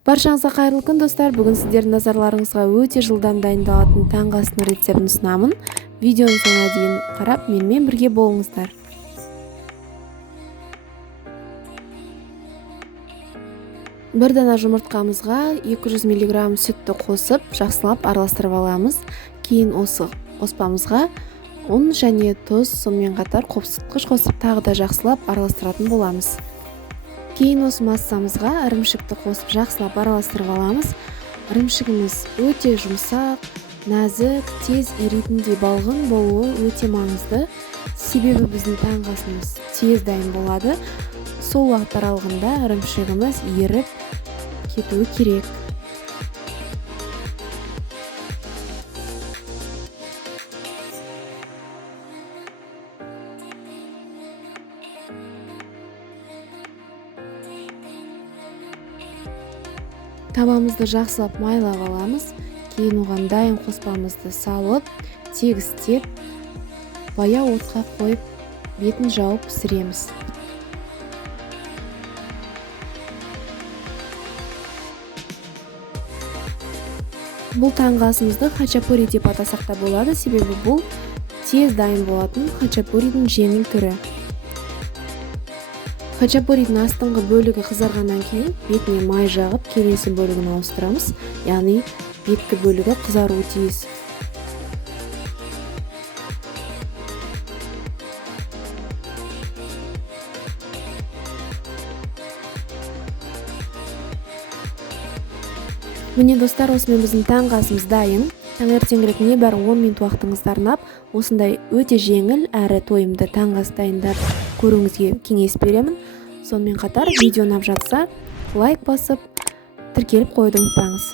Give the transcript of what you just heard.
Баршаңызға қайырлы күн достар. Бүгін сіздердің назарларыңызға өте жылдам дайындалатын таңғы астың рецептін ұсынамын. Видеоның соңына дейін қарап, менімен бірге болыңыздар. Бір дана жұмыртқамызға 200 мг сүтті қосып, жақсылап араластырып аламыз. Кейін осы қоспамызға ұн және тұз, сонымен қатар қопсытқыш қосып, тағы да жақсылап араластыратын боламыз. Кейін осы массамызға ірімшікті қосып жақсылап араластырып аламыз. Ірімшігіміз өте жұмсақ, нәзік, тез еритіндей балғын болуы өте маңызды. Себебі біздің таңғы асымыз тез дайын болады. Сол уақыт аралығында ірімшігіміз еріп кетуі керек. Табамызды жақсылап майлап аламыз. Кейін оған дайын қоспамызды салып, тегістеп, баяу отқа қойып, бетін жауып пісіреміз. Бұл таңғы асымызды хачапури деп атасақ та болады, себебі бұл тез дайын болатын хачапуридің жеңіл түрі. Хачапуридің астыңғы бөлігі қызарғаннан кейін бетіне май жағып, келесі бөлігін ауыстырамыз, яғни беткі бөлігі қызаруы тиіс. Міне достар, осымен біздің таңғы асымыз дайын. Таңертеңгілік небәрі 10 минут уақытыңызды арнап, осындай өте жеңіл әрі тойымды таңғы ас дайындап көруіңізге кеңес беремін. Сонымен қатар видео ұнап жатса, лайк басып, тіркеліп қоюды ұмытпаңыз.